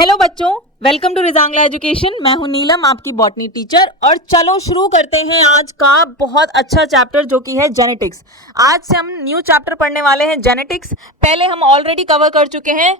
Hello बच्चों, welcome to Rezang La education. मैं हूं नीलम, आपकी बॉटनी टीचर। और चलो शुरू करते हैं आज का बहुत अच्छा चैप्टर जो कि है जेनेटिक्स। आज से हम न्यू चैप्टर पढ़ने वाले हैं जेनेटिक्स। पहले हम ऑलरेडी कवर कर चुके हैं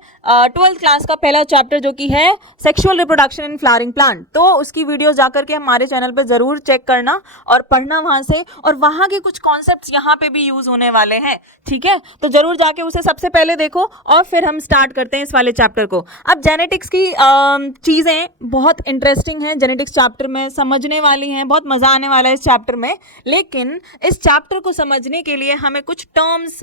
12th क्लास का पहला चैप्टर जो कि है sexual reproduction in flowering plant. तो उसकी वीडियो जाकर के हमारे चैनल पर जरूर चेक करना और पढ़ना वहां से, और वहां के कुछ कॉन्सेप्ट्स यहाँ पे भी यूज होने वाले हैं। ठीक है, तो जरूर जाके उसे सबसे पहले देखो और फिर हम स्टार्ट करते हैं इस वाले चैप्टर को। अब जेनेटिक्स की चीज़ें बहुत इंटरेस्टिंग हैं, जेनेटिक्स चैप्टर में समझने वाली हैं, बहुत मज़ा आने वाला है इस चैप्टर में। लेकिन इस चैप्टर को समझने के लिए हमें कुछ टर्म्स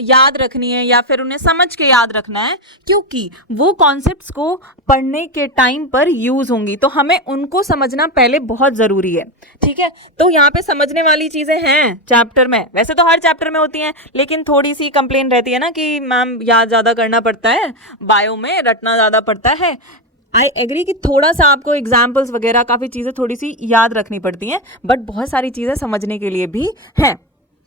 याद रखनी है या फिर उन्हें समझ के याद रखना है, क्योंकि वो कॉन्सेप्ट्स को पढ़ने के टाइम पर यूज होंगी, तो हमें उनको समझना पहले बहुत ज़रूरी है। ठीक है, तो यहाँ पे समझने वाली चीज़ें हैं चैप्टर में। वैसे तो हर चैप्टर में होती हैं, लेकिन थोड़ी सी कंप्लेन रहती है ना कि मैम याद ज़्यादा करना पड़ता है, बायो में रटना ज़्यादा पड़ता है। आई एग्री कि थोड़ा सा आपको एग्जाम्पल्स वगैरह काफ़ी चीज़ें थोड़ी सी याद रखनी पड़ती हैं, बट बहुत सारी चीज़ें समझने के लिए भी हैं।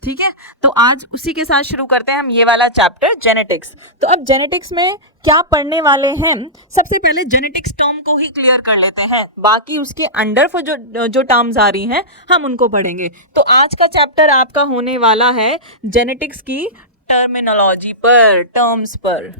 ठीक है, तो आज उसी के साथ शुरू करते हैं हम ये वाला चैप्टर जेनेटिक्स। तो अब जेनेटिक्स में क्या पढ़ने वाले हैं, सबसे पहले जेनेटिक्स टर्म को ही क्लियर कर लेते हैं, बाकी उसके अंडर for जो टर्म्स आ रही हैं हम उनको पढ़ेंगे। तो आज का चैप्टर आपका होने वाला है जेनेटिक्स की टर्मिनोलॉजी पर, टर्म्स पर।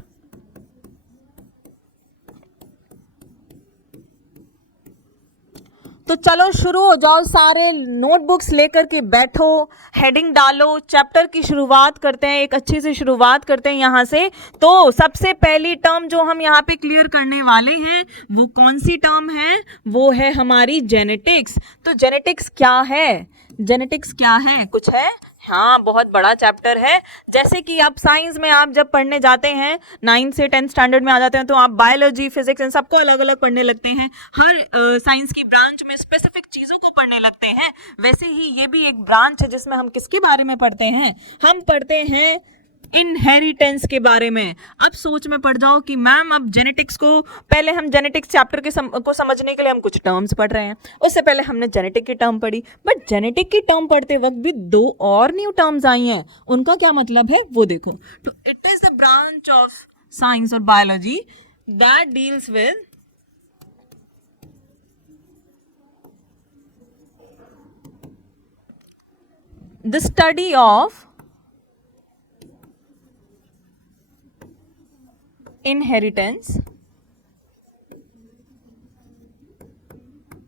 तो चलो शुरू हो जाओ, सारे नोटबुक्स लेकर के बैठो, हेडिंग डालो, चैप्टर की शुरुआत करते हैं, एक अच्छी सी शुरुआत करते हैं यहाँ से। तो सबसे पहली टर्म जो हम यहाँ पे क्लियर करने वाले हैं वो कौन सी टर्म है, वो है हमारी जेनेटिक्स। तो जेनेटिक्स क्या है, जेनेटिक्स क्या है, कुछ है? हाँ, बहुत बड़ा चैप्टर है। जैसे कि आप साइंस में आप जब पढ़ने जाते हैं 9th से 10th स्टैंडर्ड में आ जाते हैं, तो आप बायोलॉजी, फिजिक्स इन सबको अलग अलग पढ़ने लगते हैं, हर साइंस की ब्रांच में स्पेसिफिक चीज़ों को पढ़ने लगते हैं। वैसे ही ये भी एक ब्रांच है जिसमें हम किसके बारे में पढ़ते हैं, हम पढ़ते हैं इनहेरिटेंस के बारे में। अब सोच में पड़ जाओ कि मैम अब जेनेटिक्स को, पहले हम जेनेटिक्स चैप्टर के को समझने के लिए हम कुछ टर्म्स पढ़ रहे हैं, उससे पहले हमने जेनेटिक की टर्म पढ़ी, बट जेनेटिक की टर्म पढ़ते वक्त भी दो और न्यू टर्म्स आई हैं, उनका क्या मतलब है वो देखो। तो it is the branch of science और biology that deals with the study of inheritance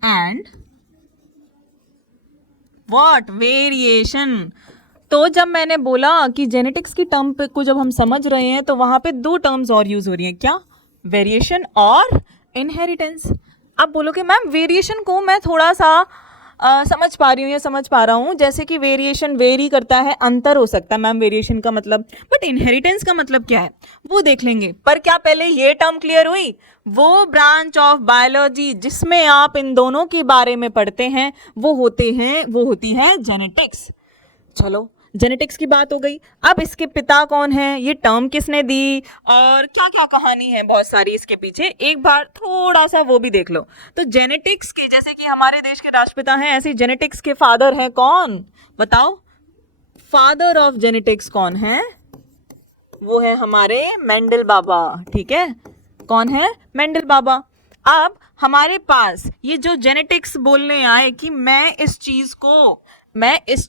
and what variation। तो जब मैंने बोला कि जेनेटिक्स की टर्म पे को जब हम समझ रहे हैं तो वहां पे दो टर्म्स और यूज हो रही हैं, क्या? वेरिएशन और इनहेरिटेंस। अब बोलोगे मैम वेरिएशन को मैं थोड़ा सा समझ पा रही हूँ या समझ पा रहा हूँ, जैसे कि वेरिएशन वेरी करता है, अंतर हो सकता है मैम वेरिएशन का मतलब, बट इनहेरिटेंस का मतलब क्या है वो देख लेंगे। पर क्या पहले ये टर्म क्लियर हुई? वो ब्रांच ऑफ बायोलॉजी जिसमें आप इन दोनों के बारे में पढ़ते हैं वो होती है जेनेटिक्स। चलो, जेनेटिक्स की बात हो गई। अब इसके पिता कौन है, ये टर्म किसने दी, और क्या क्या कहानी है बहुत सारी इसके पीछे, एक बार थोड़ा सा वो भी देख लो। तो जेनेटिक्स के, जैसे कि हमारे देश के राष्ट्रपिता हैं, ऐसे जेनेटिक्स के फादर हैं कौन, बताओ? फादर ऑफ जेनेटिक्स कौन है? वो है हमारे मेंडल बाबा। ठीक है, कौन है? मेंडल बाबा। अब हमारे पास ये जो जेनेटिक्स बोलने आए कि मैं इस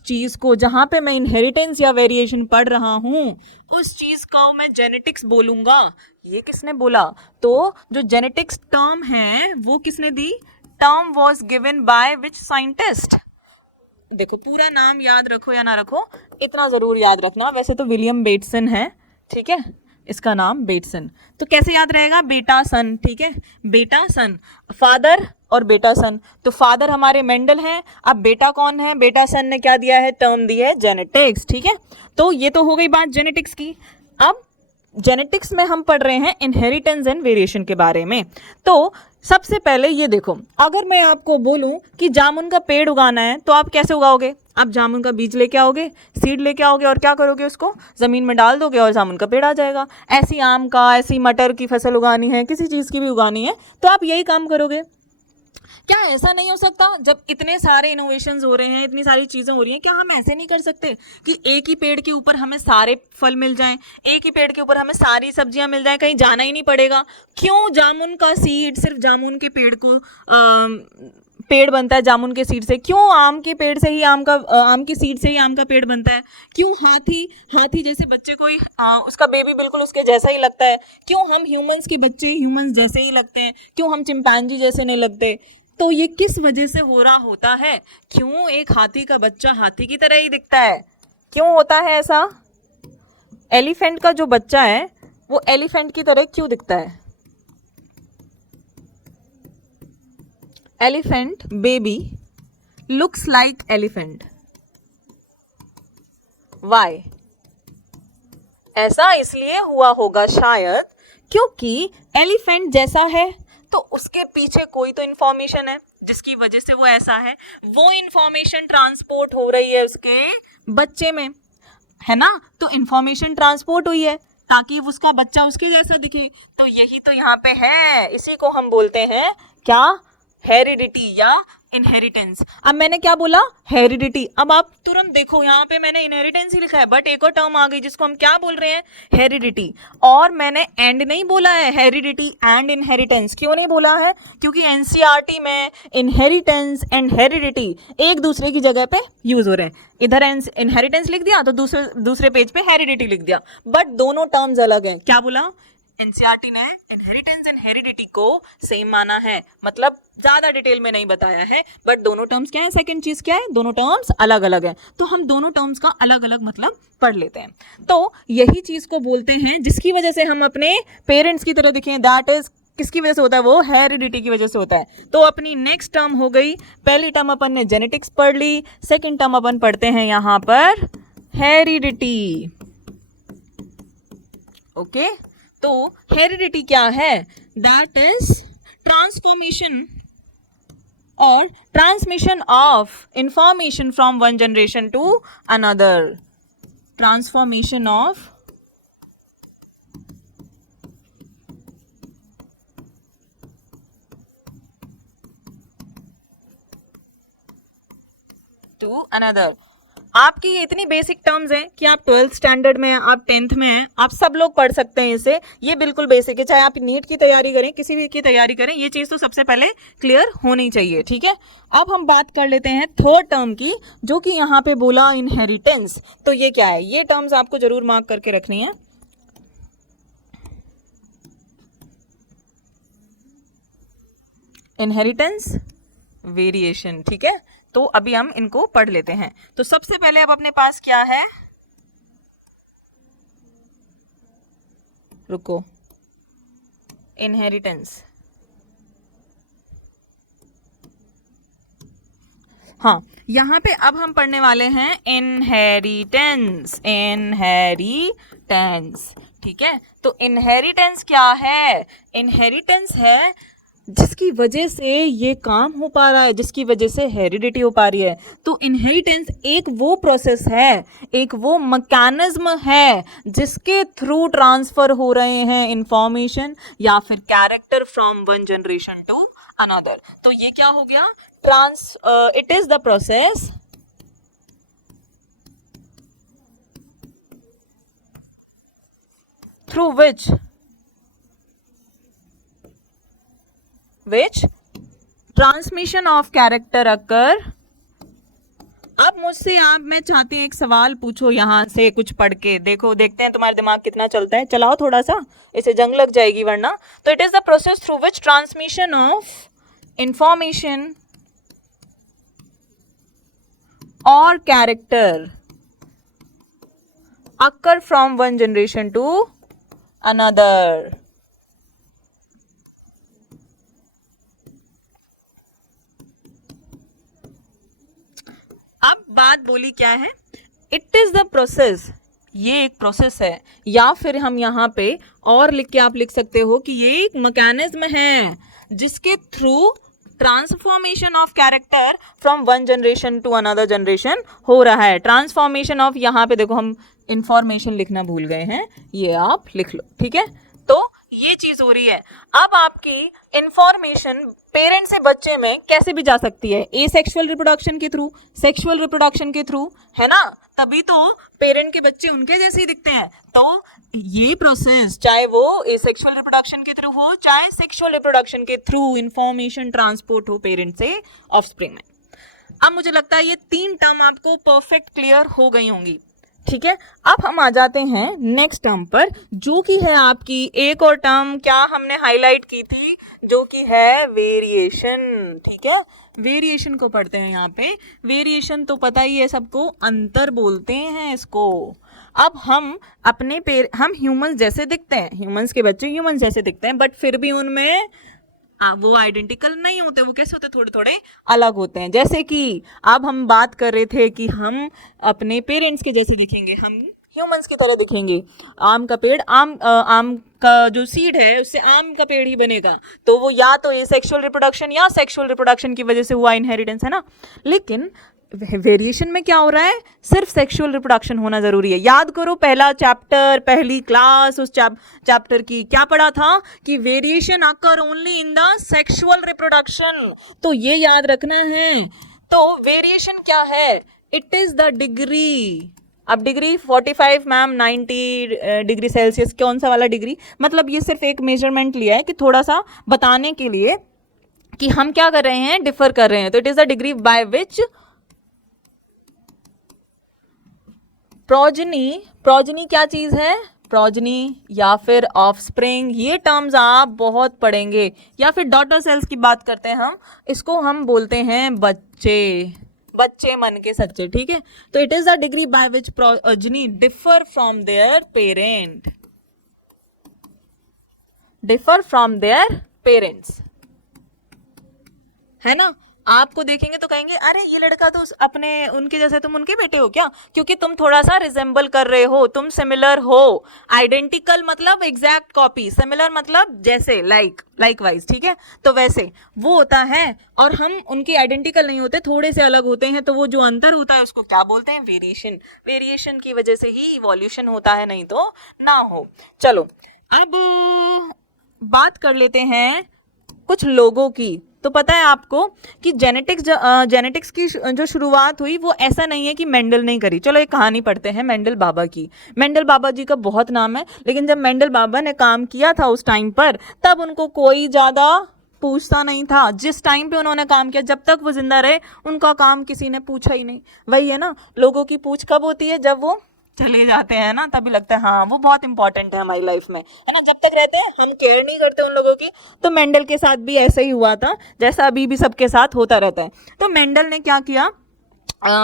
चीज को जहां पे मैं इनहेरिटेंस या वेरिएशन पढ़ रहा हूं उस चीज को मैं जेनेटिक्स बोलूंगा, ये किसने बोला? तो जो जेनेटिक्स टर्म है वो किसने दी? Term was given by which scientist? देखो, पूरा नाम याद रखो या ना रखो, इतना जरूर याद रखना, वैसे तो विलियम बेटसन है, ठीक है, इसका नाम बेटसन। तो कैसे याद रहेगा? बेटा सन। ठीक है, बेटा सन, फादर और बेटा सन। तो फादर हमारे मेंडल हैं, अब बेटा कौन है? बेटा सन ने क्या दिया है? टर्म दी है जेनेटिक्स। ठीक है, तो ये तो हो गई बात जेनेटिक्स की। अब जेनेटिक्स में हम पढ़ रहे हैं इनहेरिटेंस एंड वेरिएशन के बारे में। तो सबसे पहले ये देखो, अगर मैं आपको बोलूं कि जामुन का पेड़ उगाना है तो आप कैसे उगाओगे? आप जामुन का बीज लेके आओगे, सीड लेके आओगे, और क्या करोगे? उसको जमीन में डाल दोगे और जामुन का पेड़ आ जाएगा। ऐसी आम का, ऐसी मटर की फसल उगानी है, किसी चीज़ की भी उगानी है तो आप यही काम करोगे। क्या ऐसा नहीं हो सकता? जब इतने सारे इनोवेशंस हो रहे हैं, इतनी सारी चीजें हो रही हैं, क्या हम ऐसे नहीं कर सकते कि एक ही पेड़ के ऊपर हमें सारे फल मिल जाएं, एक ही पेड़ के ऊपर हमें सारी सब्जियां मिल जाएं, कहीं जाना ही नहीं पड़ेगा? क्यों जामुन का सीड सिर्फ जामुन के पेड़ को पेड़ बनता है जामुन के सीड से? क्यों आम के पेड़ से ही आम की सीड से ही आम का पेड़ बनता है? क्यों हाथी जैसे बच्चे कोई उसका बेबी बिल्कुल उसके जैसा ही लगता है? क्यों हम ह्यूमंस के बच्चे ह्यूमंस जैसे ही लगते हैं? क्यों हम चिंपैंजी जैसे नहीं लगते? तो ये किस वजह से हो रहा होता है? क्यों एक हाथी का बच्चा हाथी की तरह ही दिखता है? क्यों होता है ऐसा? एलिफेंट का जो बच्चा है वो एलिफेंट की तरह क्यों दिखता है? Elephant baby looks like elephant. Why? ऐसा इसलिए हुआ होगा शायद क्योंकि एलिफेंट जैसा है तो उसके पीछे कोई तो इंफॉर्मेशन है जिसकी वजह से वो ऐसा है। वो इंफॉर्मेशन ट्रांसपोर्ट हो रही है उसके बच्चे में, है ना? तो इंफॉर्मेशन ट्रांसपोर्ट हुई है ताकि उसका बच्चा उसके जैसा दिखे। तो यही तो यहाँ पे है, इसी को हम बोलते हैं क्या? हेरिडिटी या इनहेरिटेंस। अब मैंने क्या बोला? हेरिडिटी। अब आप तुरंत देखो यहाँ पे मैंने इनहेरिटेंस ही लिखा है, बट एक और टर्म आ गई जिसको हम क्या बोल रहे हैं? हेरिडिटी। और मैंने एंड नहीं बोला है, हेरिडिटी एंड इनहेरिटेंस। क्यों नहीं बोला है? क्योंकि एनसीईआरटी में इनहेरिटेंस एंड हेरिडिटी एक दूसरे की जगह पे यूज हो रहे हैं। इधर इनहेरिटेंस लिख दिया तो दूसरे पेज पे हेरिडिटी लिख दिया, बट दोनों टर्म्स अलग हैं। क्या बोला? एनसीईआरटी ने इनहेरिटेंस एंड हेरिडिटी को सेम माना है, मतलब ज्यादा डिटेल में नहीं बताया है, बट दोनों टर्म्स क्या है? सेकंड चीज क्या है? दोनों टर्म्स अलग अलग है। तो हम दोनों टर्म्स का अलग अलग मतलब पढ़ लेते हैं। तो यही चीज को बोलते हैं जिसकी वजह से हम अपने पेरेंट्स की तरह दिखें, दैट इज किसकी वजह से होता है? वो हेरिडिटी की वजह से होता है। तो अपनी नेक्स्ट टर्म हो गई, पहली टर्म अपन ने जेनेटिक्स पढ़ ली, सेकेंड टर्म अपन पढ़ते हैं यहां पर हेरिडिटी। ओके, तो हेरिडिटी क्या है? दैट इज ट्रांसफॉर्मेशन और transmission of information from one generation to another. Transformation of to another. आपकी ये इतनी बेसिक टर्म्स हैं कि आप 12th स्टैंडर्ड में हैं, आप 10th में हैं, आप सब लोग पढ़ सकते हैं इसे। ये बिल्कुल बेसिक है, चाहे आप नीट की तैयारी करें, किसी भी की तैयारी करें, ये चीज़ तो सबसे पहले क्लियर होनी चाहिए। ठीक है, अब हम बात कर लेते हैं थर्ड टर्म की, जो कि यहाँ पे बोला इनहेरिटेंस। तो ये क्या है? ये टर्म्स आपको जरूर मार्क करके रखनी है। Inheritance, variation. ठीक है, तो अभी हम इनको पढ़ लेते हैं। तो सबसे पहले अब अपने पास क्या है? रुको, इनहेरिटेंस। हाँ, यहां पे अब हम पढ़ने वाले हैं इनहेरिटेंस। इनहेरिटेंस, ठीक है। तो इनहेरिटेंस क्या है? इनहेरिटेंस है जिसकी वजह से ये काम हो पा रहा है, जिसकी वजह से हेरिडिटी हो पा रही है। तो इनहेरिटेंस एक वो प्रोसेस है, एक वो मैकेनिज्म है जिसके थ्रू ट्रांसफर हो रहे हैं इंफॉर्मेशन या फिर character from one generation to another. तो ये क्या हो गया? It is the process through which transmission of character occur। अब मुझसे मैं चाहती हूँ एक सवाल पूछो यहां से, कुछ पढ़ के देखो, देखते हैं तुम्हारा दिमाग कितना चलता है। चलाओ थोड़ा सा, इसे जंग लग जाएगी वरना। तो it is the process through which transmission of information और character occur from one generation to another। अब बात बोली क्या है? इट इज द प्रोसेस, ये एक प्रोसेस है, या फिर हम यहाँ पे और लिख के आप लिख सकते हो कि ये एक मैकेनिज्म है जिसके through transformation of character from one generation to another generation हो रहा है। ट्रांसफॉर्मेशन ऑफ, यहाँ पे देखो हम इंफॉर्मेशन लिखना भूल गए हैं, ये आप लिख लो। ठीक है, तो ये चीज हो रही है। अब आपकी इंफॉर्मेशन पेरेंट से बच्चे में कैसे भी जा सकती है, ए सेक्सुअल रिप्रोडक्शन के थ्रू, सेक्सुअल रिप्रोडक्शन के थ्रू, है ना, तभी तो पेरेंट के बच्चे उनके जैसे ही दिखते हैं। तो ये प्रोसेस चाहे वो ए सेक्सुअल रिप्रोडक्शन के थ्रू हो चाहे सेक्सुअल रिप्रोडक्शन के थ्रू इंफॉर्मेशन ट्रांसपोर्ट हो पेरेंट से ऑफस्प्रिंग में। अब मुझे लगता है ये 3 टर्म आपको परफेक्ट क्लियर हो गई होंगी, ठीक है। अब हम आ जाते हैं नेक्स्ट टर्म पर, जो कि है आपकी एक और टर्म क्या हमने हाईलाइट की थी, जो कि है वेरिएशन, ठीक है। वेरिएशन को पढ़ते हैं यहाँ पे। वेरिएशन तो पता ही है सबको, अंतर बोलते हैं इसको। अब हम हम ह्यूमंस जैसे दिखते हैं, ह्यूमंस के बच्चे ह्यूमंस जैसे दिखते हैं, बट फिर भी उनमें वो आइडेंटिकल नहीं होते, वो कैसे होते, थोड़े थोड़े अलग होते हैं। जैसे कि अब हम बात कर रहे थे कि हम अपने पेरेंट्स के जैसे दिखेंगे, हम ह्यूमंस की तरह दिखेंगे। आम का पेड़ आम का जो सीड है उससे आम का पेड़ ही बनेगा, तो वो या तो ये सेक्सुअल रिप्रोडक्शन या सेक्सुअल रिप्रोडक्शन की वजह से हुआ इनहेरिटेंस, है ना। लेकिन वेरिएशन में क्या हो रहा है, सिर्फ सेक्सुअल रिप्रोडक्शन होना जरूरी है। याद करो पहला चैप्टर, पहली क्लास, उस चैप्टर की क्या पढ़ा था कि variation occur only in the sexual reproduction, तो ये याद रखना है। तो वेरिएशन क्या है, इट इज द डिग्री। अब डिग्री 45 मैम 90 डिग्री सेल्सियस, कौन सा वाला डिग्री, मतलब ये सिर्फ एक मेजरमेंट लिया है कि थोड़ा सा बताने के लिए कि हम क्या कर रहे हैं, डिफर कर रहे हैं। तो it is the degree by which progeny क्या चीज है, प्रोजनी या फिर ऑफस्प्रिंग, ये टर्म्स आप बहुत पढ़ेंगे। या फिर डॉटर सेल्स की बात करते हैं हम, इसको हम बोलते हैं बच्चे मन के सच्चे, ठीक है। तो it is the degree by which progeny differ from their parents, है ना। आपको देखेंगे तो कहेंगे अरे ये लड़का तो अपने उनके जैसे, तुम उनके बेटे हो क्या, क्योंकि तुम थोड़ा सा रिजेंबल कर रहे हो, तुम सिमिलर हो। आइडेंटिकल मतलब एग्जैक्ट कॉपी, सिमिलर मतलब जैसे, लाइकवाइज, ठीक है। तो वैसे वो होता है, और हम उनके आइडेंटिकल नहीं होते, थोड़े से अलग होते हैं, तो वो जो अंतर होता है उसको क्या बोलते हैं, वेरिएशन। वेरिएशन की वजह से ही इवोल्यूशन होता है, नहीं तो ना हो। चलो अब बात कर लेते हैं कुछ लोगों की। तो पता है आपको कि जेनेटिक्स की जो शुरुआत हुई वो ऐसा नहीं है कि मेंडल नहीं करी। चलो एक कहानी पढ़ते हैं मेंडल बाबा की। मेंडल बाबा जी का बहुत नाम है, लेकिन जब मेंडल बाबा ने काम किया था उस टाइम पर, तब उनको कोई ज़्यादा पूछता नहीं था। जिस टाइम पे उन्होंने काम किया, जब तक वो जिंदा रहे उनका काम किसी ने पूछा ही नहीं। वही है ना, लोगों की पूछ कब होती है, जब वो चले जाते हैं ना, तभी लगता है हाँ वो बहुत इंपॉर्टेंट है हमारी लाइफ में, है ना। जब तक रहते हैं हम केयर नहीं करते उन लोगों की। तो मेंडल के साथ भी ऐसा ही हुआ था, जैसा अभी भी सबके साथ होता रहता है। तो मेंडल ने क्या किया,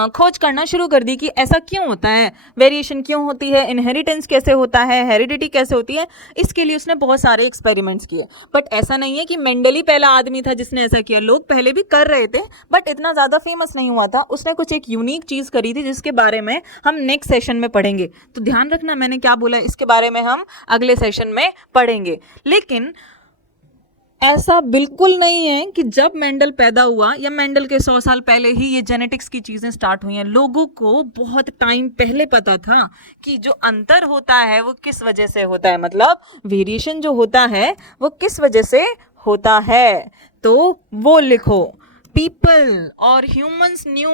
खोज करना शुरू कर दी कि ऐसा क्यों होता है, वेरिएशन क्यों होती है, इनहेरिटेंस कैसे होता है, हेरिडिटी कैसे होती है। इसके लिए उसने बहुत सारे एक्सपेरिमेंट्स किए। बट ऐसा नहीं है कि मेंडल ही पहला आदमी था जिसने ऐसा किया, लोग पहले भी कर रहे थे, बट इतना ज़्यादा फेमस नहीं हुआ था। उसने कुछ एक यूनिक चीज़ करी थी जिसके बारे में हम नेक्स्ट सेशन में पढ़ेंगे। तो ध्यान रखना मैंने क्या बोला, इसके बारे में हम अगले सेशन में पढ़ेंगे। लेकिन ऐसा बिल्कुल नहीं है कि जब मेंडल पैदा हुआ या मेंडल के 100 साल पहले ही ये जेनेटिक्स की चीज़ें स्टार्ट हुई हैं। लोगों को बहुत टाइम पहले पता था कि जो अंतर होता है वो किस वजह से होता है, मतलब वेरिएशन जो होता है वो किस वजह से होता है। तो वो लिखो, पीपल और ह्यूमंस न्यू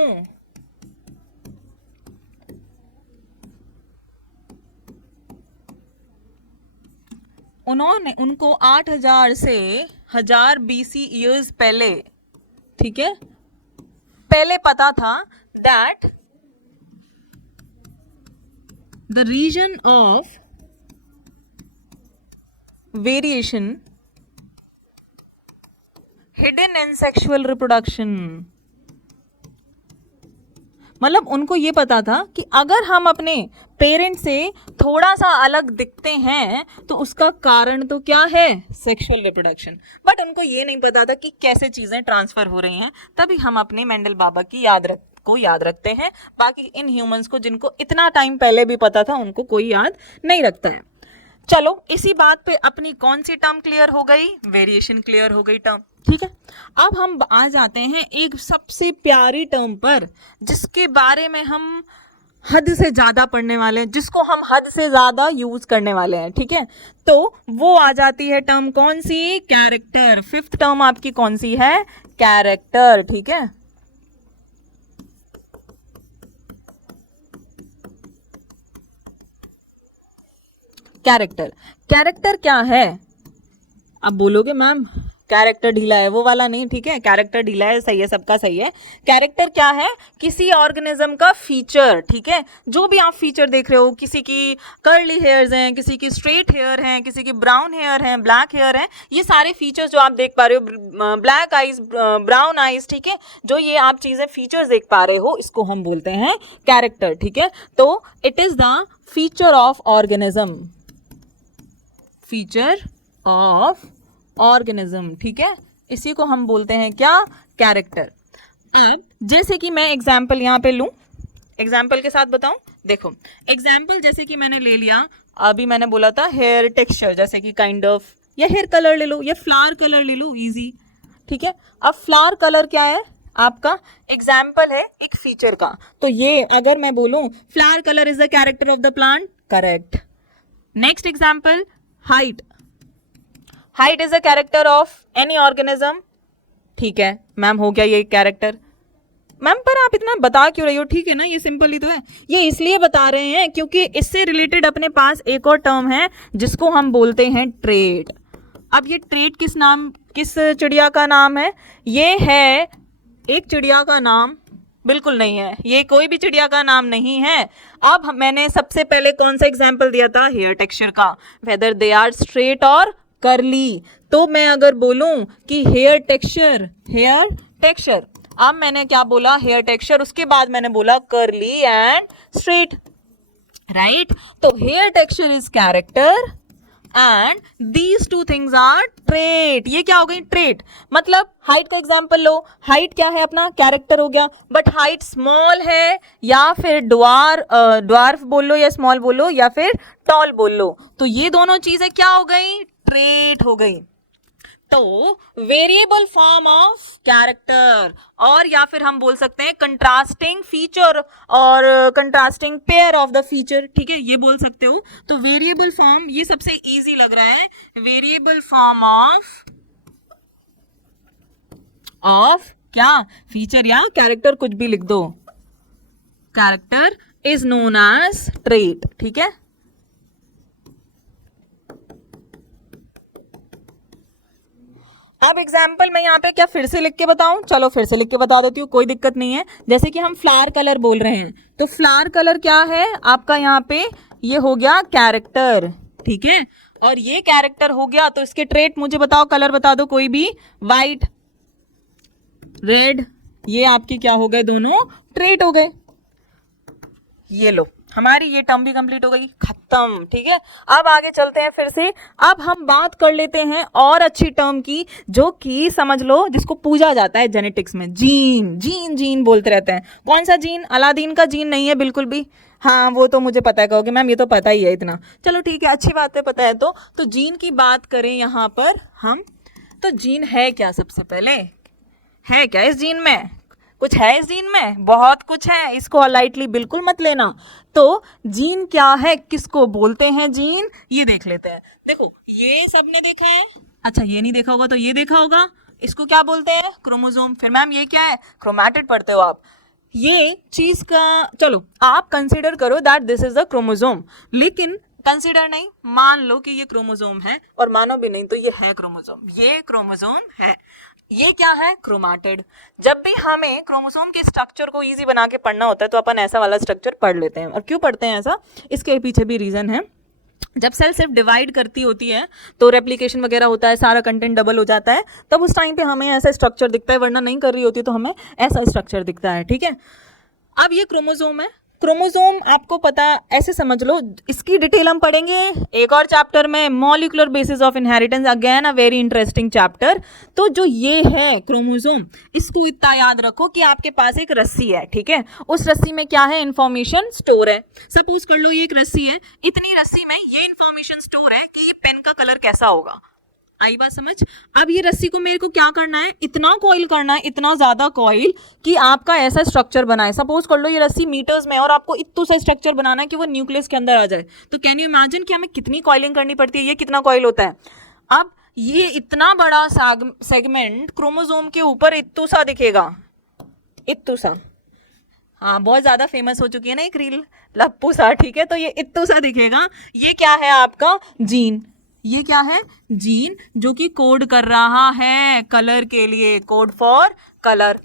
उनको 8000 से 1000 BC ईयर्स पहले, ठीक है, पहले पता था that the reason of variation hidden in sexual reproduction. मतलब उनको ये पता था कि अगर हम अपने पेरेंट से थोड़ा सा अलग दिखते हैं तो उसका कारण तो क्या है, सेक्सुअल रिप्रोडक्शन। बट उनको ये नहीं पता था कि कैसे चीज़ें ट्रांसफ़र हो रही हैं। तभी हम अपने मेंडल बाबा की याद रखते हैं। बाकी इन ह्यूमंस को जिनको इतना टाइम पहले भी पता था उनको कोई याद नहीं रखता है। चलो इसी बात पे अपनी कौन सी टर्म क्लियर हो गई, वेरिएशन क्लियर हो गई टर्म, ठीक है। अब हम आ जाते हैं एक सबसे प्यारी टर्म पर जिसके बारे में हम हद से ज्यादा पढ़ने वाले हैं, जिसको हम हद से ज्यादा यूज करने वाले हैं, ठीक है, तो वो आ जाती है टर्म कौन सी, कैरेक्टर। फिफ्थ टर्म आपकी कौन सी है, कैरेक्टर, ठीक है। कैरेक्टर, कैरेक्टर क्या है, अब बोलोगे मैम कैरेक्टर ढीला है, वो वाला नहीं, ठीक है, कैरेक्टर ढीला है, सही है, सबका सही है। कैरेक्टर क्या है, किसी ऑर्गेनिज्म का फीचर, ठीक है, जो भी आप फीचर देख रहे हो, किसी की कर्ली हेयर्स हैं, किसी की स्ट्रेट हेयर हैं, किसी की ब्राउन हेयर हैं, ब्लैक हेयर हैं, ये सारे फीचर्स जो आप देख पा रहे हो, ब्लैक आइज, ब्राउन आइज, ठीक है, जो ये आप चीजें फीचर्स देख पा रहे हो, इसको हम बोलते हैं कैरेक्टर, ठीक है। तो it is the feature of organism, feature of organism, ठीक है, इसी को हम बोलते हैं क्या, कैरेक्टर। अब जैसे कि मैं एग्जाम्पल यहाँ पे लूँ, एग्जाम्पल के साथ बताऊं, देखो एग्जाम्पल जैसे कि मैंने ले लिया, अभी मैंने बोला था हेयर टेक्सचर, जैसे कि काइंड ऑफ, या हेयर कलर ले लो, या फ्लावर कलर ले लो, इजी, ठीक है। अब फ्लावर कलर क्या है, आपका एग्जाम्पल है एक फीचर का, तो ये अगर मैं बोलूं flower colour is the character of the plant, correct. Next example, height, height is the character of any organism, ठीक है मैम, हो गया ये कैरेक्टर। मैम पर आप इतना बता क्यों रही हो, ठीक है ना, ये सिंपल ही तो है, ये इसलिए बता रहे हैं क्योंकि इससे रिलेटेड अपने पास एक और टर्म है जिसको हम बोलते हैं ट्रेट। अब ये ट्रेट किस चिड़िया का नाम है, ये है एक चिड़िया का नाम, बिल्कुल नहीं है, ये कोई भी चिड़िया का नाम नहीं है। अब मैंने सबसे पहले कौन सा एग्जाम्पल दिया था, हेयर टेक्सचर का, वेदर दे आर स्ट्रेट और करली। तो मैं अगर बोलूं कि हेयर टेक्सचर, अब मैंने क्या बोला, हेयर टेक्सचर, उसके बाद मैंने बोला करली एंड स्ट्रेट, राइट। तो hair texture is character and these two things are trait. ये क्या हो गई, ट्रेट। मतलब हाइट का एग्जांपल लो, हाइट क्या है अपना, कैरेक्टर हो गया, बट हाइट स्मॉल है या फिर ड्वार्फ बोल लो, या स्मॉल बोलो, या फिर टॉल बोल लो, तो ये दोनों चीजें क्या हो गई, ट्रेट हो गई। तो वेरिएबल फॉर्म ऑफ कैरेक्टर, और या फिर हम बोल सकते हैं कंट्रास्टिंग फीचर और contrasting pair of the feature, ठीक है, ये बोल सकते हो। तो वेरिएबल फॉर्म, ये सबसे इजी लग रहा है, वेरिएबल फॉर्म ऑफ क्या, फीचर या कैरेक्टर, कुछ भी लिख दो, character is known as trait, ठीक है। अब एग्जाम्पल मैं यहाँ पे क्या फिर से लिख के बताऊं, चलो फिर से लिख के बता देती हूँ, कोई दिक्कत नहीं है। जैसे कि हम फ्लावर कलर बोल रहे हैं, तो फ्लावर कलर क्या है आपका, यहाँ पे ये हो गया कैरेक्टर, ठीक है, और ये कैरेक्टर हो गया, तो इसके ट्रेट मुझे बताओ, कलर बता दो कोई भी, वाइट, रेड, ये आपके क्या हो गए, दोनों ट्रेट हो गए। ये लो, हमारी ये टर्म भी कंप्लीट हो गई, खत्म, ठीक है। अब आगे चलते हैं फिर से, अब हम बात कर लेते हैं और अच्छी टर्म की, जो कि समझ लो जिसको पूजा जाता है जेनेटिक्स में, जीन, जीन जीन बोलते रहते हैं। कौन सा जीन, अलादीन का जीन नहीं है बिल्कुल भी, हाँ वो तो मुझे पता है, कहोगे मैम ये तो पता ही है इतना, चलो ठीक है, अच्छी बात है, पता है। तो जीन की बात करें यहाँ पर हम, तो जीन है क्या, सबसे पहले है क्या इस जीन में, कुछ है इस जीन में, बहुत कुछ है, इसको लाइटली बिल्कुल मत लेना। तो जीन क्या है, किसको बोलते हैं जीन, ये देख लेते हैं। देखो ये सबने देखा है, अच्छा ये नहीं देखा होगा तो ये देखा होगा, इसको क्या बोलते हैं, क्रोमोसोम। फिर मैम ये क्या है, क्रोमैटिड पढ़ते हो आप, ये चीज का, चलो आप कंसिडर करो that this is the chromosome, लेकिन कंसिडर नहीं, मान लो कि ये क्रोमोसोम है, और मानो भी नहीं तो ये है क्रोमोसोम, ये क्रोमोसोम है, ये क्या है, क्रोमैटिड। जब भी हमें क्रोमोसोम के स्ट्रक्चर को इजी बना के पढ़ना होता है तो अपन ऐसा वाला स्ट्रक्चर पढ़ लेते हैं। और क्यों पढ़ते हैं ऐसा, इसके पीछे भी रीजन है। जब सेल सिर्फ डिवाइड करती होती है तो रेप्लिकेशन वगैरह होता है, सारा कंटेंट डबल हो जाता है, तब उस टाइम पे हमें ऐसा स्ट्रक्चर दिखता है, वरना नहीं कर रही होती तो हमें ऐसा स्ट्रक्चर दिखता है, ठीक है। अब ये क्रोमोसोम है, क्रोमोसोम आपको पता, ऐसे समझ लो, इसकी डिटेल हम पढ़ेंगे एक और चैप्टर में, molecular basis of inheritance, again a very interesting chapter. तो जो ये है क्रोमोसोम, इसको इतना याद रखो कि आपके पास एक रस्सी है, ठीक है, उस रस्सी में क्या है, इंफॉर्मेशन स्टोर है। सपोज कर लो ये एक रस्सी है, इतनी रस्सी में ये इंफॉर्मेशन स्टोर है कि ये पेन का कलर कैसा होगा, आई बात समझ। अब ये रस्सी को मेरे को क्या करना है, इतना कॉइल करना है, इतना ज्यादा कॉइल कि आपका ऐसा स्ट्रक्चर बनाए। सपोज कर लो ये रस्सी मीटर्स में है और आपको इतना सा स्ट्रक्चर बनाना है कि वो न्यूक्लियस के अंदर आ जाए। तो कैन यू इमेजिन कि हमें कितनी कॉइलिंग करनी पड़ती है, ये कितना कॉइल होता है। अब ये इतना बड़ा सेगमेंट क्रोमोसोम के ऊपर इत्तू सा दिखेगा, इत्तू सा। हाँ, बहुत ज्यादा फेमस हो चुकी है ना एक रील, लप्पू सा, ठीक है। तो ये इत्तू सा दिखेगा, ये क्या है आपका जीन। ये क्या है, जीन, जो कि कोड कर रहा है कलर के लिए, कोड फॉर कलर।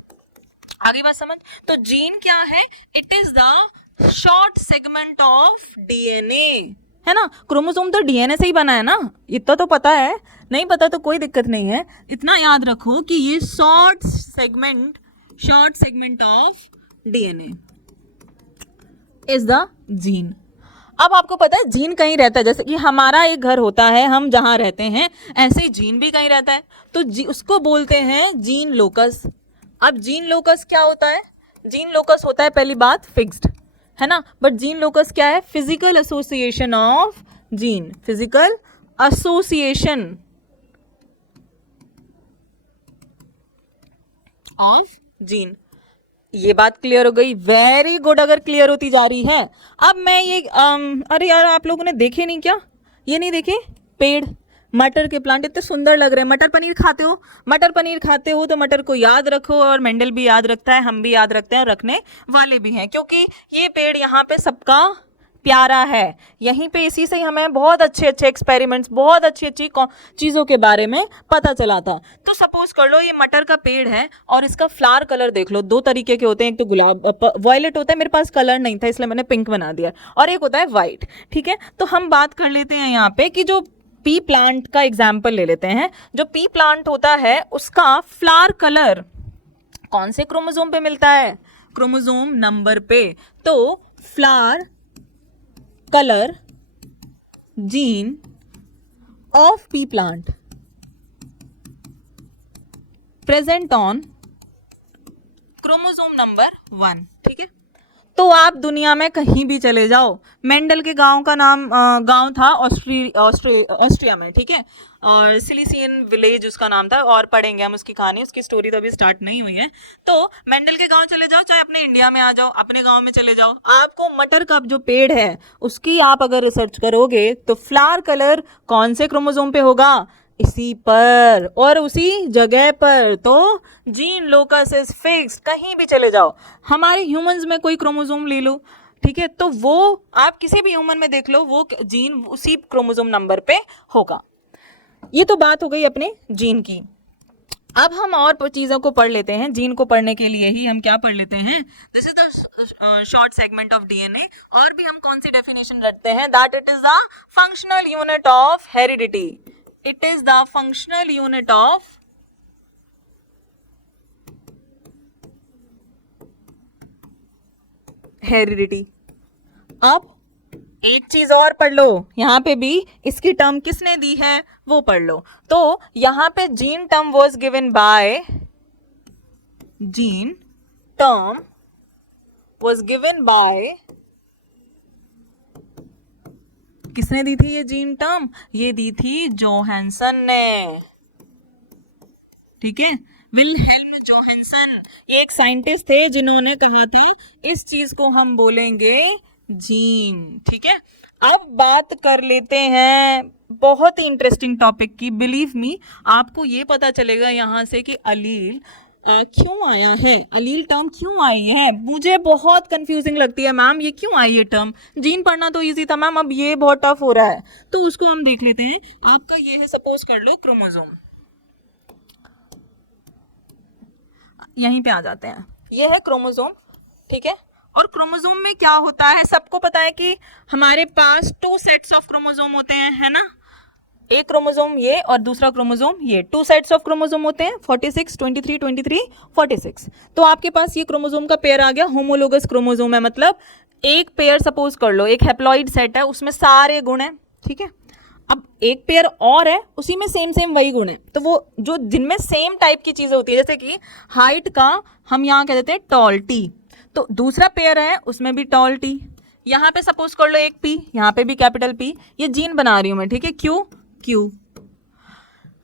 आगे बात समझ। तो जीन क्या है, it is the short segment of DNA, है ना। क्रोमोसोम तो डीएनए से ही बना है ना, इतना तो पता है, नहीं पता तो कोई दिक्कत नहीं है। इतना याद रखो कि ये short segment of DNA is the gene. अब आपको पता है जीन कहीं रहता है, जैसे कि हमारा एक घर होता है, हम जहां रहते हैं, ऐसे ही जीन भी कहीं रहता है। तो उसको बोलते हैं जीन लोकस। अब जीन लोकस क्या होता है, जीन लोकस होता है पहली बात फिक्स्ड, है ना। बट जीन लोकस क्या है, physical association of gene, physical association of gene. ये बात क्लियर हो गई, वेरी गुड। अगर क्लियर होती जा रही है, अब मैं ये अरे यार आप लोगों ने देखे नहीं क्या, ये नहीं देखे पेड़, मटर के प्लांट इतने सुंदर लग रहे हैं। मटर पनीर खाते हो, मटर पनीर खाते हो तो मटर को याद रखो, और मेंडल भी याद रखता है, हम भी याद रखते हैं और रखने वाले भी हैं, क्योंकि ये पेड़ यहाँ पे सबका प्यारा है। यहीं पे इसी से ही हमें बहुत अच्छे अच्छे एक्सपेरिमेंट्स, बहुत अच्छी अच्छी चीज़ों के बारे में पता चला था। तो सपोज कर लो ये मटर का पेड़ है और इसका फ्लावर कलर देख लो, दो तरीके के होते हैं, एक तो गुलाब वायलेट होता है, मेरे पास कलर नहीं था इसलिए मैंने पिंक बना दिया, और एक होता है वाइट, ठीक है। तो हम बात कर लेते हैं यहाँ पे कि जो पी प्लांट का एग्जाम्पल ले लेते हैं। जो पी प्लांट होता है उसका फ्लावर कलर कौन से क्रोमोसोम पे मिलता है, क्रोमोसोम नंबर पे। तो flower colour gene of P plant present on chromosome number 1, ठीक है। तो आप दुनिया में कहीं भी चले जाओ, मेंडल के गांव का नाम गांव था ऑस्ट्रिया में, ठीक है, और सिलिसियन विलेज उसका नाम था, और पढ़ेंगे हम उसकी कहानी, उसकी स्टोरी तो अभी स्टार्ट नहीं हुई है। तो मेंडल के गांव चले जाओ, चाहे अपने इंडिया में आ जाओ, अपने गांव में चले जाओ, आपको मटर का जो पेड़ है उसकी आप अगर रिसर्च करोगे तो फ्लावर कलर कौन से क्रोमोसोम पे होगा, इसी पर और उसी जगह पर। तो जीन लोकस इज फिक्स्ड, कहीं भी चले जाओ, हमारे ह्यूमंस में कोई क्रोमोसोम ले लो, ठीक है, तो वो आप किसी भी ह्यूमन में देख लो, वो जीन उसी क्रोमोसोम नंबर पे होगा। ये तो बात हो गई अपने जीन की। अब हम और चीजों को पढ़ लेते हैं। जीन को पढ़ने के लिए ही हम क्या पढ़ लेते हैं, this is the short segment of DNA. और भी हम कौन सी डेफिनेशन रखते हैं, that it is the functional unit of heredity. It is the functional unit of heredity। अब एक चीज और पढ़ लो, यहां पे भी इसकी टर्म किसने दी है वो पढ़ लो। तो यहां पे gene term was given by, gene term was given by, किसने दी थी ये जीन टर्म, ये दी थी जोहानसन ने, ठीक है, विल्हेल्म जोहानसन। ये एक साइंटिस्ट थे जिन्होंने कहा था इस चीज को हम बोलेंगे जीन, ठीक है। अब बात कर लेते हैं बहुत ही इंटरेस्टिंग टॉपिक की, बिलीव मी आपको ये पता चलेगा यहां से कि अलील क्यों आया है, अलील टर्म क्यों आई है। मुझे बहुत कंफ्यूजिंग लगती है मैम, ये क्यों आई ये टर्म, जीन पढ़ना तो इजी था मैम, अब ये बहुत टफ हो रहा है। तो उसको हम देख लेते हैं। आपका ये है, सपोज कर लो क्रोमोसोम, यहीं पे आ जाते हैं, ये है क्रोमोसोम, ठीक है। और क्रोमोसोम में क्या होता है, सबको पता है कि हमारे पास 2 सेट्स ऑफ क्रोमोसोम होते हैं, है ना, एक क्रोमोसोम ये और दूसरा क्रोमोसोम ये, 2 सेट्स ऑफ क्रोमोसोम होते हैं, 46, 23, 23, 46। तो आपके पास ये क्रोमोसोम का पेयर आ गया, होमोलोगस क्रोमोसोम है, मतलब एक पेयर सपोज कर लो, एक हैप्लॉइड सेट है, उसमें सारे गुण हैं, ठीक है। अब एक पेयर और है, उसी में सेम वही गुण है, तो वो जो जिनमें सेम टाइप की चीजें होती है, जैसे कि हाइट का हम यहाँ कह देते हैं टॉल टी, तो दूसरा पेयर है उसमें भी टॉल टी। यहाँ पे सपोज कर लो एक पी, यहाँ पे भी कैपिटल पी, ये जीन बना रही हूं मैं, ठीक है, क्यू।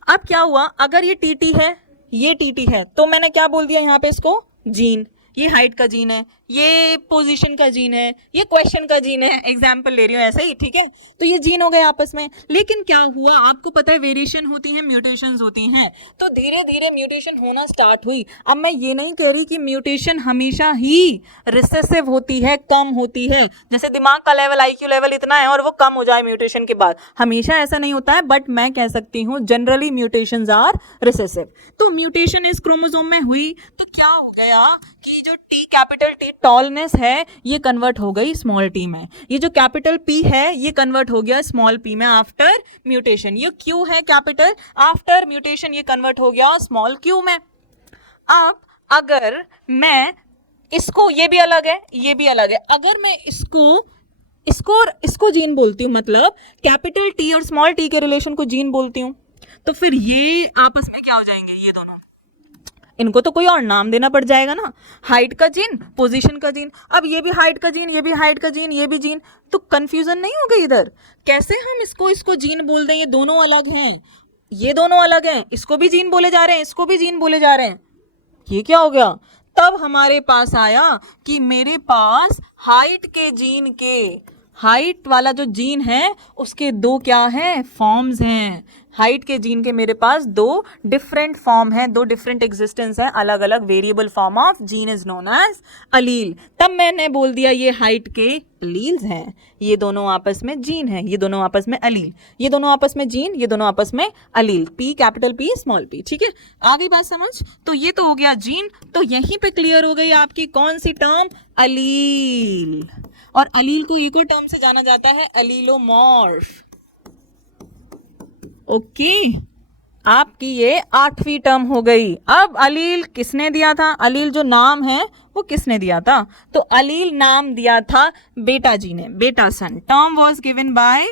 अब क्या हुआ, अगर ये टीटी है, ये टीटी है, तो मैंने क्या बोल दिया यहाँ पे इसको, जीन। ये हाइट का जीन है, ये पोजीशन का जीन है, ये क्वेश्चन का जीन है, एग्जाम्पल ले रही हूँ ऐसे ही, ठीक है। तो ये जीन हो गए आपस में। लेकिन क्या हुआ, आपको पता है वेरिएशन होती है, म्यूटेशंस होती हैं, तो धीरे धीरे म्यूटेशन होना स्टार्ट हुई। अब मैं ये नहीं कह रही कि म्यूटेशन हमेशा ही रिसेसिव होती है, कम होती है, जैसे दिमाग का लेवल, आईक्यू लेवल इतना है और वो कम हो जाए म्यूटेशन के बाद, हमेशा ऐसा नहीं होता है। बट मैं कह सकती हूँ जनरली म्यूटेशंस आर रिसेसिव। तो म्यूटेशन इस क्रोमोसोम में हुई तो क्या हो गया कि जो टी, कैपिटल टी टॉलनेस है, ये कन्वर्ट हो गई स्मॉल टी में। ये जो कैपिटल पी है ये कन्वर्ट हो गया स्मॉल पी में आफ्टर म्यूटेशन। ये क्यू है कैपिटल, आफ्टर म्यूटेशन ये कन्वर्ट हो गया स्मॉल क्यू में। अब अगर मैं इसको, ये भी अलग है, ये भी अलग है, अगर मैं इसको जीन बोलती हूँ, मतलब कैपिटल टी और स्मॉल टी के रिलेशन को जीन बोलती हूँ, तो फिर ये आपस में क्या हो जाएंगे, ये दोनों, इनको तो कोई और नाम देना पड़ जाएगा ना, हाइट का जीन, पोजीशन का जीन। अब ये भी हाइट का जीन, ये भी हाइट का जीन, ये भी जीन, तो कंफ्यूजन नहीं हो गई इधर, कैसे हम इसको जीन बोल दें, ये दोनों अलग हैं, ये दोनों अलग हैं, इसको भी जीन बोले जा रहे हैं, इसको भी जीन बोले जा रहे हैं, ये क्या हो गया। तब हमारे पास आया कि मेरे पास हाइट के जीन के, हाइट वाला जो जीन है उसके दो क्या हैं, फॉर्म्स हैं। हाइट के जीन के मेरे पास दो डिफरेंट फॉर्म हैं, दो डिफरेंट एग्जिस्टेंस हैं, अलग अलग variable form of gene is known as allele. तब मैंने बोल दिया ये हाइट के अलील्स हैं, ये दोनों आपस में जीन हैं, ये दोनों आपस में अलील, ये दोनों आपस में जीन, ये दोनों आपस में allele, P capital P small P, ठीक है। आ गई बात समझ। तो ये तो हो गया जीन। तो यहीं पे क्लियर हो गई आपकी कौन सी टर्म, अलील। और अलील को एक और टर्म से जाना जाता है, अलीलोमॉर्फ। ओके, आपकी ये 8वीं टर्म हो गई। अब अलील किसने दिया था, अलील जो नाम है वो किसने दिया था, तो अलील नाम दिया था बेटा जी ने, Bateson. Term was given by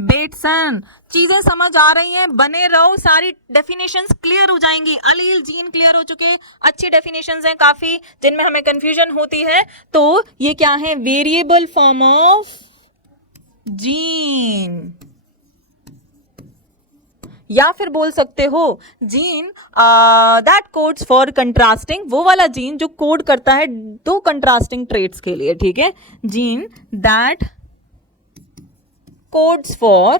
Bateson. चीजें समझ आ रही हैं, बने रहो, सारी डेफिनेशंस क्लियर हो जाएंगी। अलील जीन क्लियर हो चुकी, अच्छी डेफिनेशंस हैं काफी जिनमें हमें कंफ्यूजन होती है। तो ये क्या है, वेरिएबल फॉर्म ऑफ जीन, या फिर बोल सकते हो gene that codes for contrasting, वो वाला जीन जो कोड करता है दो कंट्रास्टिंग ट्रेट्स के लिए, ठीक है। Gene that codes for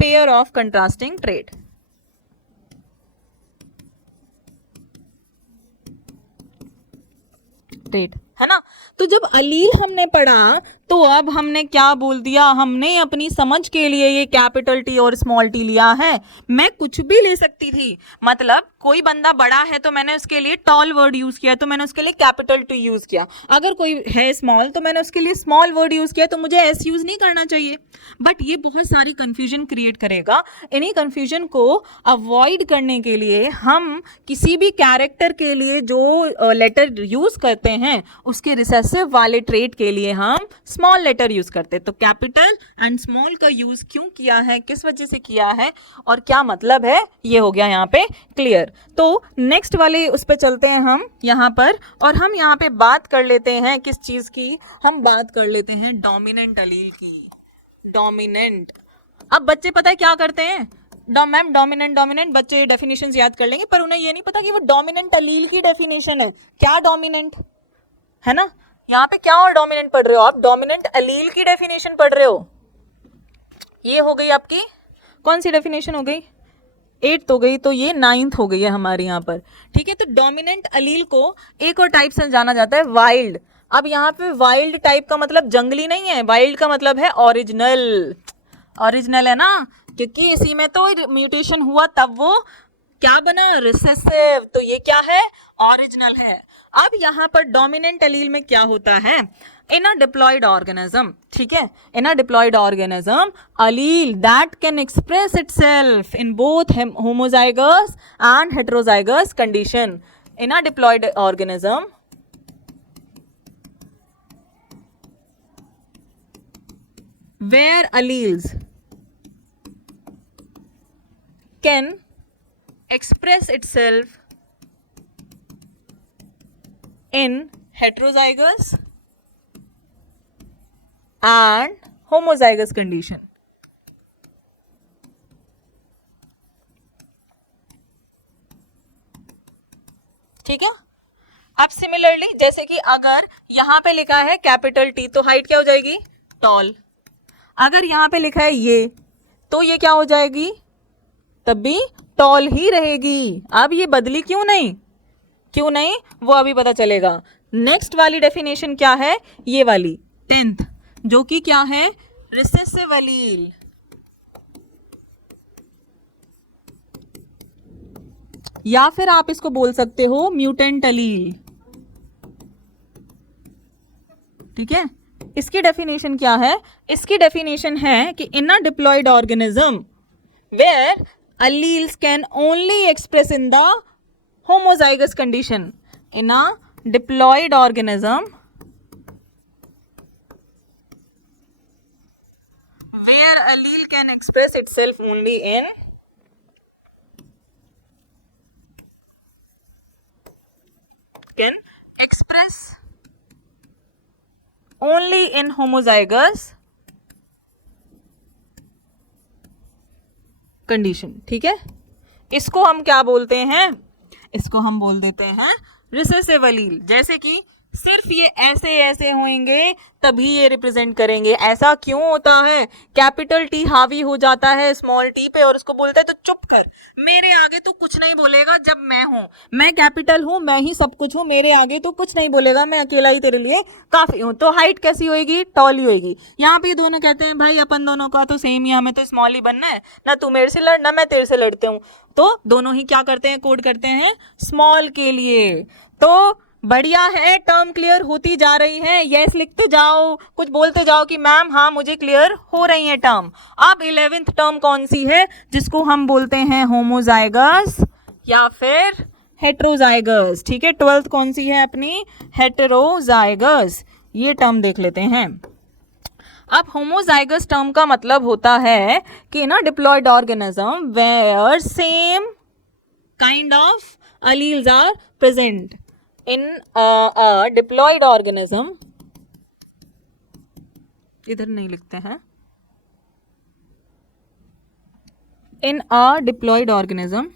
pair of contrasting trait, है ना। तो जब अलील हमने पढ़ा तो अब हमने क्या बोल दिया, हमने अपनी समझ के लिए ये कैपिटल टी और स्मॉल टी लिया है। मैं कुछ भी ले सकती थी, मतलब कोई बंदा बड़ा है तो मैंने उसके लिए टॉल वर्ड यूज किया, तो मैंने उसके लिए कैपिटल टी यूज किया। अगर कोई है स्मॉल तो मैंने उसके लिए स्मॉल वर्ड यूज किया, तो मुझे एस यूज नहीं करना चाहिए। बट ये बहुत सारी कंफ्यूजन क्रिएट करेगा। इन्हीं कंफ्यूजन को अवॉइड करने के लिए हम किसी भी कैरेक्टर के लिए जो लेटर यूज करते हैं उसके रिसेसिव वाले ट्रेट के लिए हम स्मॉल लेटर यूज करते हैं। तो कैपिटल एंड स्मॉल का यूज क्यों किया है, किस वजह से किया है और क्या मतलब है, ये हो गया यहाँ पे क्लियर। तो नेक्स्ट वाले उस पे चलते हैं हम यहाँ पर, और हम यहाँ पे बात कर लेते हैं किस चीज की, हम बात कर लेते हैं डोमिनेंट अलील की। डोमिनेंट, अब बच्चे पता है क्या करते हैं, मैम डोमिनेंट बच्चे डेफिनेशंस याद कर लेंगे, पर उन्हें ये नहीं पता कि वो डोमिनेंट अलील की डेफिनेशन है। क्या डोमिनेंट है ना, यहाँ पे क्या और डोमिनेंट पढ़ रहे हो आप, डोमिनेंट अलील की डेफिनेशन पढ़ रहे हो। ये हो गई आपकी कौन सी डेफिनेशन हो गई, 8th हो गई, तो ये 9th हो गई है हमारे यहाँ पर, ठीक है। तो डोमिनेंट अलील को एक और टाइप से जाना जाता है वाइल्ड। अब यहाँ पे वाइल्ड टाइप का मतलब जंगली नहीं है, वाइल्ड का मतलब है ओरिजिनल। ओरिजिनल है ना, क्योंकि इसी में तो म्यूटेशन हुआ तब वो क्या बना, रिसेसिव। तो ये क्या है, ओरिजिनल है। अब यहाँ पर डोमिनेंट अलील में क्या होता है, इन अ डिप्लॉयड ऑर्गेनिज्म, ठीक है, in a diploid organism allele that can express itself in both homozygous and heterozygous condition. In a diploid organism, where alleles can express itself in heterozygous and homozygous condition. ठीक है। अब similarly जैसे कि अगर यहां पे लिखा है कैपिटल टी तो हाइट क्या हो जाएगी, टॉल। अगर यहां पे लिखा है ये तो ये क्या हो जाएगी, तब भी टॉल ही रहेगी। अब ये बदली क्यों नहीं, क्यों नहीं वो अभी पता चलेगा। नेक्स्ट वाली डेफिनेशन क्या है, ये वाली 10th, जो कि क्या है, रिसेसिव एलील। या फिर आप इसको बोल सकते हो म्यूटेंट एलील। ठीक है। इसकी डेफिनेशन क्या है, इसकी डेफिनेशन है कि in a diploid organism where alleles can only express in the homozygous condition, in a diploid organism where allele can express itself only in homozygous condition. ठीक है। इसको हम क्या बोलते हैं, इसको हम बोल देते हैं रिसेसिव एलील। जैसे कि सिर्फ ये ऐसे ऐसे होंगे तभी ये रिप्रेजेंट करेंगे। ऐसा क्यों होता है, कैपिटल टी हावी हो जाता है स्मॉल टी पे और उसको बोलता है तो चुप कर, मेरे आगे तो कुछ नहीं बोलेगा, जब मैं हूं, मैं कैपिटल हूं, मैं ही सब कुछ हूं, मेरे आगे तो कुछ नहीं बोलेगा, मैं अकेला ही तेरे लिए काफी हूं। तो हाइट कैसी होएगी, टॉल ही होएगी। यहाँ पे दोनों कहते हैं भाई अपन दोनों का तो सेम ही, हमें तो स्मॉल ही बनना है, ना तू मेरे से लड़ ना मैं तेरे से लड़ते हूँ, तो दोनों ही क्या करते हैं, कोड करते हैं स्मॉल के लिए। तो बढ़िया है, टर्म क्लियर होती जा रही है। यस लिखते जाओ, कुछ बोलते जाओ कि मैम हाँ मुझे क्लियर हो रही है टर्म। अब 11th टर्म कौन सी है, जिसको हम बोलते हैं होमोजाइगस या फिर हेट्रोजाइगस। ठीक है। 12th कौन सी है अपनी, हेटेरोजाइगस। ये टर्म देख लेते हैं। अब होमोजाइगस टर्म का मतलब होता है कि ना diploid organism where same kind of alleles are present in a diploid organism, इधर नहीं लिखते हैं, in a diploid organism,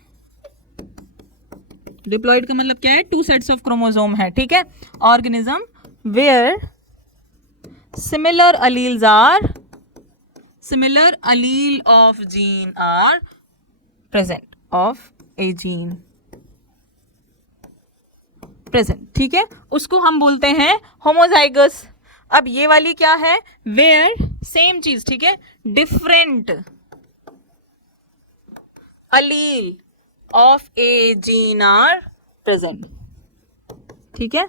diploid का मतलब क्या है, 2 sets of chromosome है। ठीक है। organism where similar alleles are, similar allele of gene are present, of a gene present. ठीक है। उसको हम बोलते हैं होमोजाइगस। अब ये वाली क्या है, वेयर सेम चीज। ठीक है। Different allele of a gene are present. ठीक है।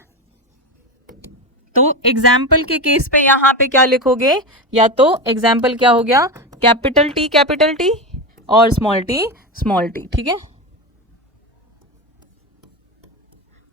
तो एग्जाम्पल के केस पे यहां पे क्या लिखोगे, या तो एग्जाम्पल क्या हो गया, कैपिटल टी और स्मॉल टी। ठीक है।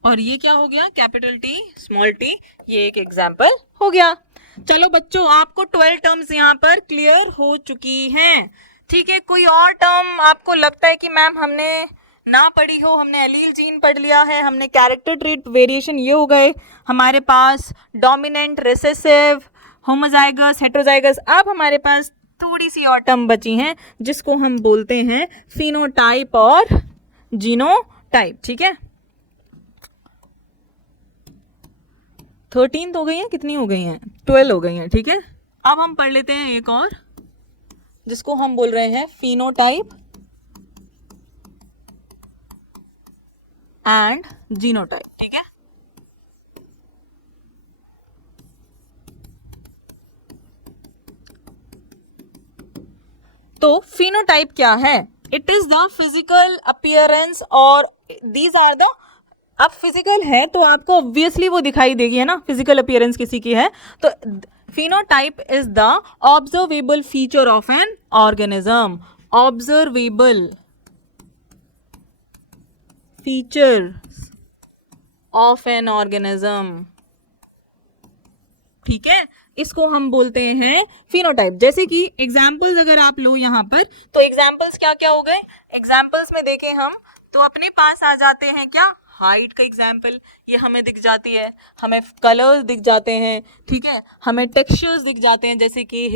और ये क्या हो गया, कैपिटल टी स्मॉल टी, ये एक एग्जाम्पल हो गया। चलो बच्चों, आपको 12 टर्म्स यहाँ पर क्लियर हो चुकी हैं। ठीक है। कोई और टर्म आपको लगता है कि मैम हमने ना पढ़ी हो, हमने एलील जीन पढ़ लिया है, हमने कैरेक्टर ट्रेट वेरिएशन ये हो गए हमारे पास, डोमिनेंट, रिसेसिव, होमोजाइगस, हेट्रोजाइगस। अब हमारे पास थोड़ी सी और टर्म बची हैं जिसको हम बोलते हैं फिनोटाइप और जीनोटाइप। ठीक है। 13 हो गई हैं, कितनी हो गई हैं, 12 हो गई हैं। ठीक है। अब हम पढ़ लेते हैं एक और, जिसको हम बोल रहे हैं फिनोटाइप एंड जीनोटाइप। ठीक है। तो फिनोटाइप क्या है, it is the physical appearance और दीज आर द, अब फिजिकल है तो आपको ऑब्वियसली वो दिखाई देगी, है ना, फिजिकल अपीयरेंस किसी की है तो। Phenotype is the observable feature of an organism, observable feature of an organism. ठीक है। इसको हम बोलते हैं फिनोटाइप। जैसे कि एग्जाम्पल्स अगर आप लो यहां पर, तो एग्जाम्पल्स क्या क्या हो गए, एग्जाम्पल्स में देखें हम तो अपने पास आ जाते हैं क्या, हाइट का एग्जाम्पल ये हमें दिख जाती है, हमें कलर्स दिख जाते हैं, ठीक है, हमें टेक्सचर्स दिख जाते हैं, जैसे कि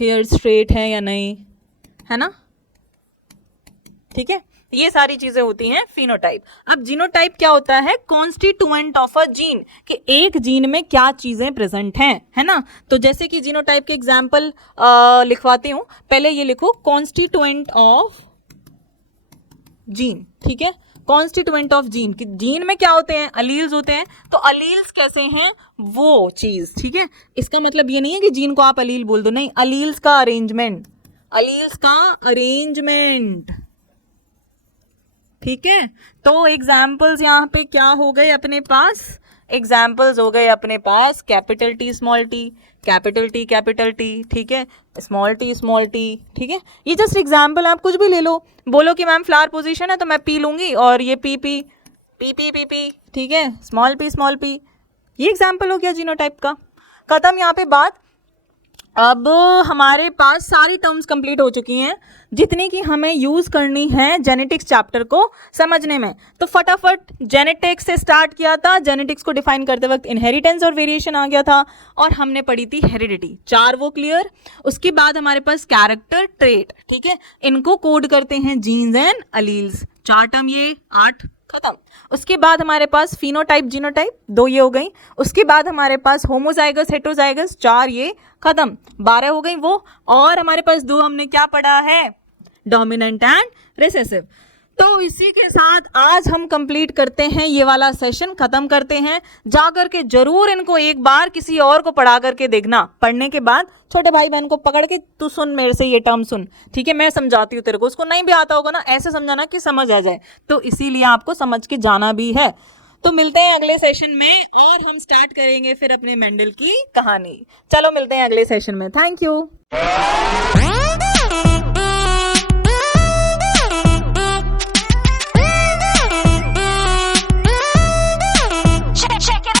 हेयर स्ट्रेट है या नहीं, है ना, ठीक है, ये सारी चीजें होती हैं फिनोटाइप। अब जीनोटाइप क्या होता है? कॉन्स्टिट्यूएंट ऑफ अ जीन, कि एक जीन में क्या चीजें प्रेजेंट हैं, है ना। तो जैसे कि जीनोटाइप के एग्जांपल लिखवाती हूं, पहले ये लिखो कॉन्स्टिट्यूएंट ऑफ जीन, ठीक है, कॉन्स्टिट्यूएंट ऑफ जीन, कि जीन में क्या होते हैं? अलील्स होते हैं। तो अलील्स कैसे हैं? वो चीज, ठीक है, इसका मतलब ये नहीं है कि जीन को आप अलील बोल दो, नहीं, अलील्स का अरेंजमेंट, अलील्स का अरेंजमेंट, ठीक है। तो एग्जाम्पल्स यहाँ पे क्या हो गए अपने पास? एग्जाम्पल्स हो गए अपने पास capital T small T, capital T capital T, ठीक है, स्मॉल टी, ठीक है। ये जस्ट एग्जाम्पल, आप कुछ भी ले लो, बोलो कि मैम फ्लावर पोजीशन है तो मैं पी लूंगी और ये पी, ठीक है, स्मॉल पी, ये एग्जाम्पल हो गया जीनोटाइप का। खत्म यहाँ पे बात। अब हमारे पास सारी टर्म्स कंप्लीट हो चुकी हैं जितनी कि हमें यूज करनी है जेनेटिक्स चैप्टर को समझने में। तो फटाफट जेनेटिक्स से स्टार्ट किया था, जेनेटिक्स को डिफाइन करते वक्त इनहेरिटेंस और वेरिएशन आ गया था, और हमने पढ़ी थी हेरिडिटी, 4 वो क्लियर। उसके बाद हमारे पास कैरेक्टर ट्रेट, ठीक है, इनको कोड करते हैं जीन्स एंड अलील्स, 4 टर्म, ये 8 खत्म। उसके बाद हमारे पास फिनोटाइप जीनोटाइप, 2 ये हो गई। उसके बाद हमारे पास होमोजाइगस हेटेरोजाइगस, 4 ये खत्म, 12 हो गई वो। और हमारे पास 2 हमने क्या पढ़ा है? Dominant and recessive. तो इसी के साथ आज हम कंप्लीट करते हैं, ये वाला सेशन खत्म करते हैं। जाकर के जरूर इनको एक बार किसी और को पढ़ा करके देखना, पढ़ने के बाद छोटे भाई बहन को पकड़ के तू सुन मेरे से ये टर्म सुन, ठीक है, मैं समझाती हूँ तेरे को, उसको नहीं भी आता होगा ना, ऐसे समझाना कि समझ आ जाए, तो इसीलिए आपको समझ के जाना भी है। तो मिलते हैं अगले सेशन में, और हम स्टार्ट करेंगे फिर अपने मेंडल की कहानी। चलो मिलते हैं अगले सेशन में, थैंक यू।